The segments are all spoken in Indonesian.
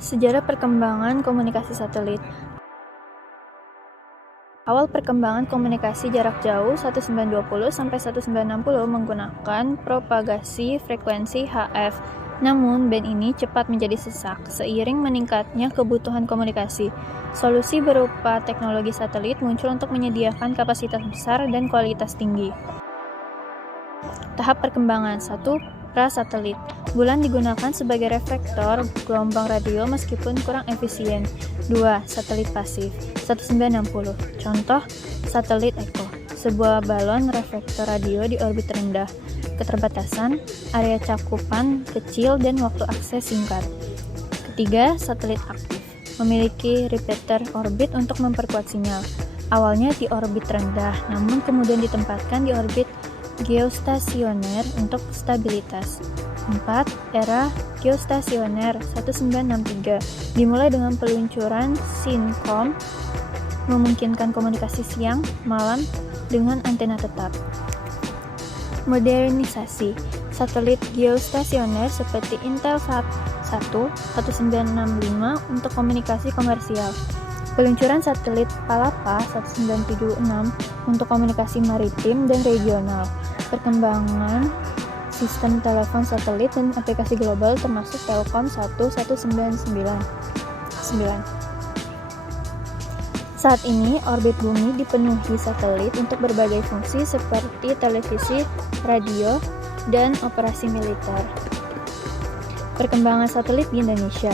Sejarah perkembangan komunikasi satelit. Awal perkembangan komunikasi jarak jauh 1920 sampai 1960 menggunakan propagasi frekuensi HF. Namun, band ini cepat menjadi sesak seiring meningkatnya kebutuhan komunikasi. Solusi berupa teknologi satelit muncul untuk menyediakan kapasitas besar dan kualitas tinggi. Tahap perkembangan 1. Prasatelit. Bulan digunakan sebagai reflektor gelombang radio meskipun kurang efisien. 2. Satelit pasif 1960. Contoh, satelit Echo, sebuah balon reflektor radio di orbit rendah. Keterbatasan, area cakupan kecil dan waktu akses singkat. Ketiga, satelit aktif. Memiliki repeater orbit untuk memperkuat sinyal. Awalnya di orbit rendah, namun kemudian ditempatkan di orbit geostasioner untuk stabilitas. 4. Era geostasioner 1963 dimulai dengan peluncuran SYNCOM, memungkinkan komunikasi siang, malam dengan antena tetap. Modernisasi satelit geostasioner seperti Intelsat 1965 untuk komunikasi komersial. Peluncuran satelit Palapa 1976 untuk komunikasi maritim dan regional. Perkembangan sistem telepon satelit dan aplikasi global termasuk Telkom 1199. Saat ini, orbit bumi dipenuhi satelit untuk berbagai fungsi seperti televisi, radio, dan operasi militer. Perkembangan satelit di Indonesia.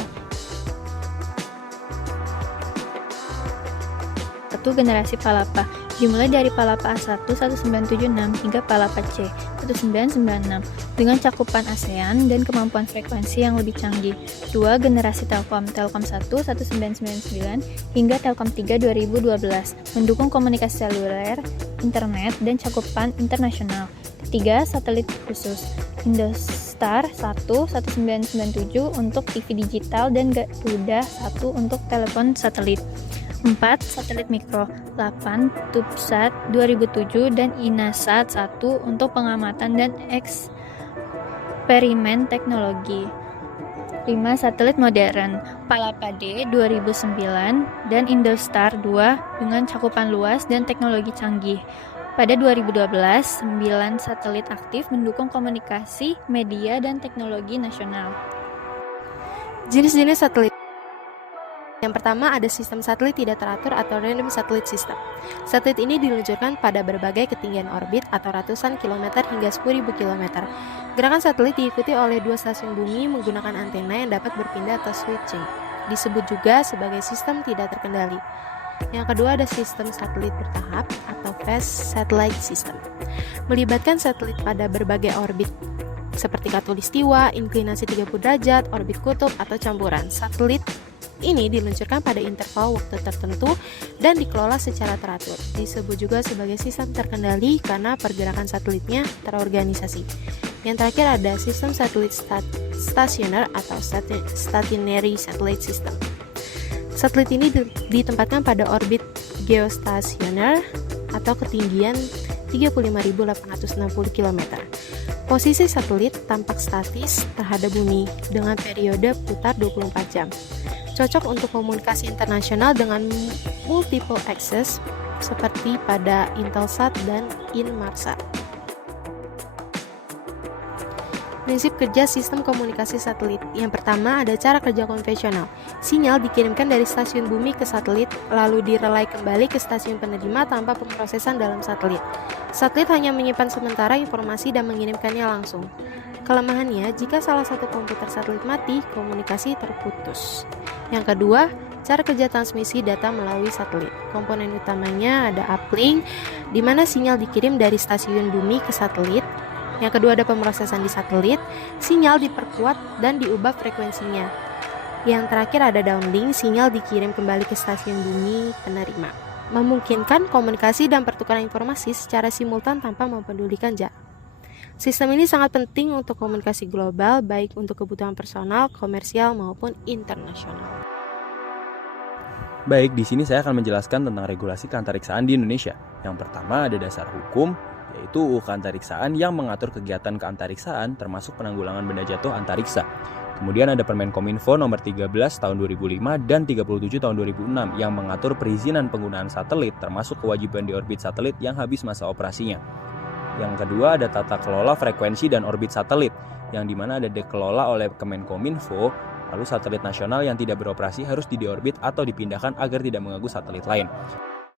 Generasi Palapa dimulai dari Palapa A1 1976 hingga Palapa C 1996 dengan cakupan ASEAN dan kemampuan frekuensi yang lebih canggih. 2. Generasi Telkom 1 1999 hingga Telkom 3 2012 mendukung komunikasi seluler, internet, dan cakupan internasional. 3. Satelit khusus Indostar 1 1997 untuk TV digital dan Garuda 1 untuk telepon satelit. 4. Satelit mikro 8 Tubesat 2007 dan Inasat 1 untuk pengamatan dan eksperimen teknologi. 5. Satelit modern Palapa D 2009 dan Indostar 2 dengan cakupan luas dan teknologi canggih. Pada 2012, 9 satelit aktif mendukung komunikasi, media, dan teknologi nasional. Jenis-jenis satelit. Yang pertama ada sistem satelit tidak teratur atau random satellite system. Satelit ini diluncurkan pada berbagai ketinggian orbit atau ratusan kilometer hingga 10.000 km. Gerakan satelit diikuti oleh 2 stasiun bumi menggunakan antena yang dapat berpindah atau switching. Disebut juga sebagai sistem tidak terkendali. Yang kedua ada sistem satelit bertahap atau phased satellite system. Melibatkan satelit pada berbagai orbit seperti khatulistiwa, inklinasi 30 derajat, orbit kutub, atau campuran. Satelit ini diluncurkan pada interval waktu tertentu dan dikelola secara teratur. Disebut juga sebagai sistem terkendali karena pergerakan satelitnya terorganisasi. Yang terakhir ada sistem satelit stasioner atau stationary satellite system. Satelit ini ditempatkan pada orbit geostasioner atau ketinggian 35.860 km. Posisi satelit tampak statis terhadap bumi dengan periode putar 24 jam. Cocok untuk komunikasi internasional dengan multiple access seperti pada Intelsat dan Inmarsat. Prinsip kerja sistem komunikasi satelit. Yang pertama ada cara kerja konvensional. Sinyal dikirimkan dari stasiun bumi ke satelit, lalu direlay kembali ke stasiun penerima tanpa pemrosesan dalam satelit. Satelit hanya menyimpan sementara informasi dan mengirimkannya langsung. Kelemahannya, jika salah satu komputer satelit mati, komunikasi terputus. Yang kedua, cara kerja transmisi data melalui satelit. Komponen utamanya ada uplink, di mana sinyal dikirim dari stasiun bumi ke satelit. Yang kedua ada pemrosesan di satelit, sinyal diperkuat dan diubah frekuensinya. Yang terakhir ada downlink, sinyal dikirim kembali ke stasiun bumi penerima. Memungkinkan komunikasi dan pertukaran informasi secara simultan tanpa mempedulikan jarak. Sistem ini sangat penting untuk komunikasi global, baik untuk kebutuhan personal, komersial, maupun internasional. Baik, di sini saya akan menjelaskan tentang regulasi keantariksaan di Indonesia. Yang pertama ada dasar hukum, yaitu UU Keantariksaan yang mengatur kegiatan keantariksaan termasuk penanggulangan benda jatuh antariksa. Kemudian ada Permen Kominfo nomor 13 tahun 2005 dan 37 tahun 2006 yang mengatur perizinan penggunaan satelit termasuk kewajiban di orbit satelit yang habis masa operasinya. Yang kedua ada tata kelola frekuensi dan orbit satelit yang dimana ada dikelola oleh Kemenkominfo. Lalu satelit nasional yang tidak beroperasi harus diorbit atau dipindahkan agar tidak mengganggu satelit lain.